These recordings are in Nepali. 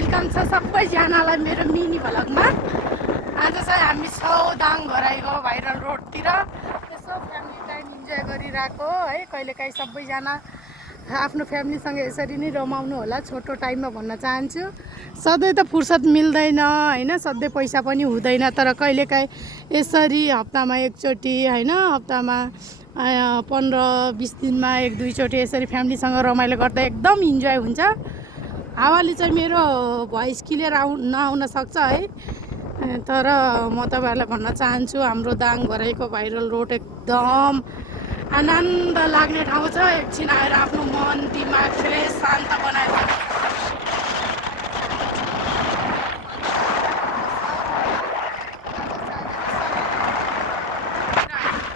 वेलकम छ सबैजनालाई मेरो मिनी भ्लगमा। आज चाहिँ हामी छौँ दाङ घराइको भाइरल रोडतिर यसो फ्यामिली टाइम इन्जोय गरिरहेको है। कहिलेकाहीँ सबैजना आफ्नो फ्यामिलीसँग यसरी नै रमाउनु होला छोटो टाइममा भन्न चाहन्छु। सधैँ त फुर्सद मिल्दैन होइन, सधैँ पैसा पनि हुँदैन, तर कहिलेकाहीँ यसरी हप्तामा एकचोटि होइन, हप्तामा 15-20 दिनमा 1-2 चोटि यसरी फ्यामिलीसँग रमाइलो गर्दा एकदम इन्जोय हुन्छ। हावाले चाहिँ मेरो भोइस क्लियर नआउन सक्छ है, तर म तपाईँहरूलाई भन्न चाहन्छु हाम्रो दाङ घराइको भाइरल रोड एकदम आनन्द लाग्ने ठाउँ छ। एकछिन आएर आफ्नो मन दिमाग फ्रेस शान्त बनाएर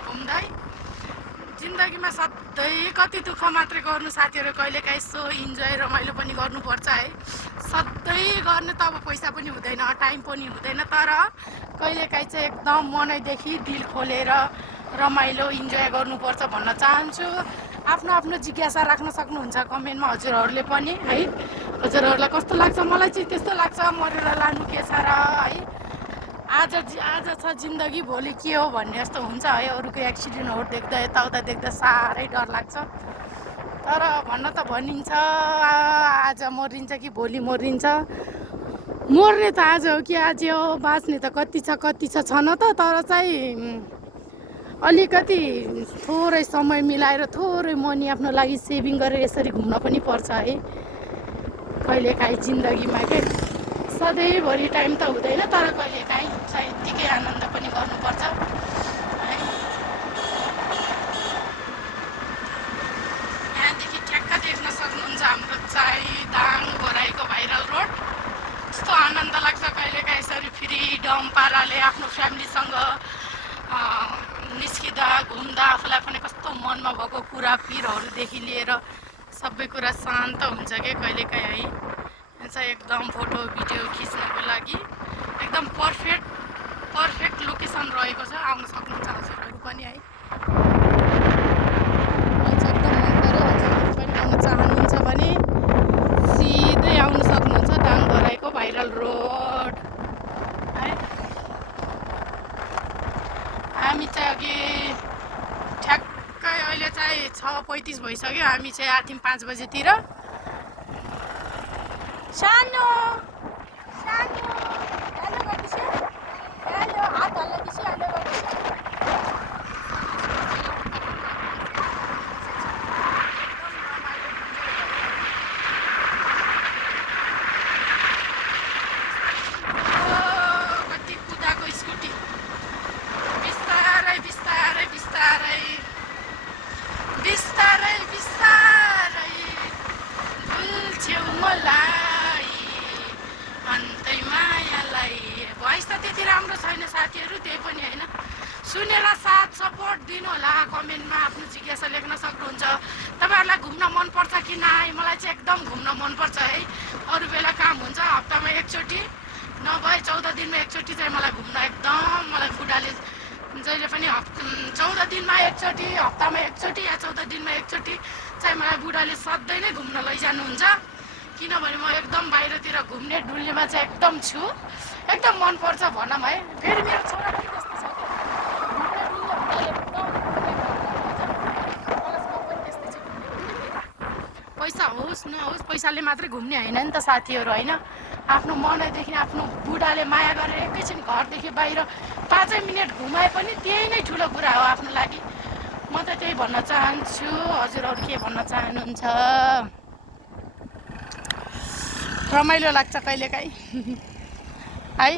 घुम्दै जिन्दगीमा सधैँ कति दुःख मात्रै गर्नु साथीहरू, कहिलेकाहीँ यसो इन्जोय रमाइलो पनि गर्नुपर्छ है। सधैँ गर्ने त अब पैसा पनि हुँदैन, टाइम पनि हुँदैन, तर कहिलेकाहीँ चाहिँ एकदम मनैदेखि दिल खोलेर रमाइलो इन्जोय गर्नुपर्छ भन्न चाहन्छु। आफ्नो आफ्नो जिज्ञासा राख्न सक्नुहुन्छ कमेन्टमा हजुरहरूले पनि है। हजुरहरूलाई कस्तो लाग्छ? मलाई चाहिँ त्यस्तो लाग्छ, मरेर लानु के छ र है। आज छ जिन्दगी, भोलि के हो भन्ने जस्तो हुन्छ है। अरूको एक्सिडेन्टहरू देख्दा यताउता देख्दा साह्रै डर लाग्छ, तर भन्न त भनिन्छ आज मरिन्छ कि भोलि मरिन्छ। मर्ने त आज हो कि आज हो, बाँच्ने त कति छ न त, तर चाहिँ अलिकति थोरै समय मिलाएर थोरै मनी आफ्नो लागि सेभिङ गरेर यसरी घुम्न पनि पर्छ है। कहिलेकाहीँ जिन्दगीमा के सधैँभरि टाइम त हुँदैन, तर कहिलेकाहीँ चाहिँ यत्तिकै आनन्द पनि गर्नुपर्छ है। यहाँदेखि ठ्याक्क देख्न सक्नुहुन्छ हाम्रो चाहिँ दाङ घराइको भाइरल रोड। कस्तो आनन्द लाग्छ कहिलेकाहीँ यसरी फ्रिडम पाराले आफ्नो फ्यामिलीसँग निस्किँदा घुम्दा आफूलाई पनि कस्तो मनमा भएको कुरा पिरहरूदेखि लिएर सबै कुरा शान्त हुन्छ कि कहिलेकाहीँ है। यहाँ चाहिँ एकदम फोटो भिडियो खिच्नको लागि एकदम पर्फेक्ट लोकेसन रहेको छ। आउन सक्नुहुन्छ हजुरहरू पनि है। मलाई चाहिँ एकदम मन पऱ्यो। हजुरहरू पनि आउन चाहनुहुन्छ भने सिधै आउन सक्नुहुन्छ दाङ घराइको भाइरल रोड है। हामी चाहिँ अघि ठ्याक्कै अहिले चाहिँ 6:35 भइसक्यो। हामी चाहिँ आथ्यौँ 5 बजेतिर। सानो हेलो गर्दैछ, हेलो हात हल्लाउँदैछ, हेलो गर्दैछ। कति कुदाको स्कुटी, बिस्तारै बिस्तारै बिस्तारै बिस्तारै बिस्तारै भुल्छौ मलाई अन्तै मायालाई। भोइस त त्यति राम्रो छैन साथीहरू, त्यही पनि होइन, सुनेर साथ सपोर्ट दिनु होला। कमेन्टमा आफ्नो जिज्ञासा लेख्न सक्नुहुन्छ। तपाईँहरूलाई घुम्न मनपर्छ कि नै? मलाई चाहिँ एकदम घुम्न मनपर्छ है। अरू बेला काम हुन्छ, हप्तामा एकचोटि नभए 14 दिनमा एकचोटि चाहिँ मलाई घुम्न एकदम, मलाई बुढाले जहिले पनि 14 दिनमा एकचोटि, हप्तामा एकचोटि या 14 दिनमा एकचोटि चाहिँ मलाई बुढाले सधैँ नै घुम्न लैजानुहुन्छ। किनभने म एकदम बाहिरतिर घुम्ने डुल्नेमा चाहिँ एकदम छु, एकदम मनपर्छ भनौँ है। फेरि मेरो छोरा पनि त्यस्तो छ कि घुम्ने डुल्ने हुँदा एकदम पैसा होस् नहोस्, पैसाले मात्रै घुम्ने होइन नि त साथीहरू होइन। आफ्नो मनैदेखि आफ्नो बुढाले माया गरेर एकैछिन घरदेखि बाहिर 5 मिनट घुमाए पनि त्यही नै ठुलो कुरा हो आफ्नो लागि। म त त्यही भन्न चाहन्छु। हजुरहरू के भन्न चाहनुहुन्छ? रमाइलो लाग्छ कहिलेकाहीँ है।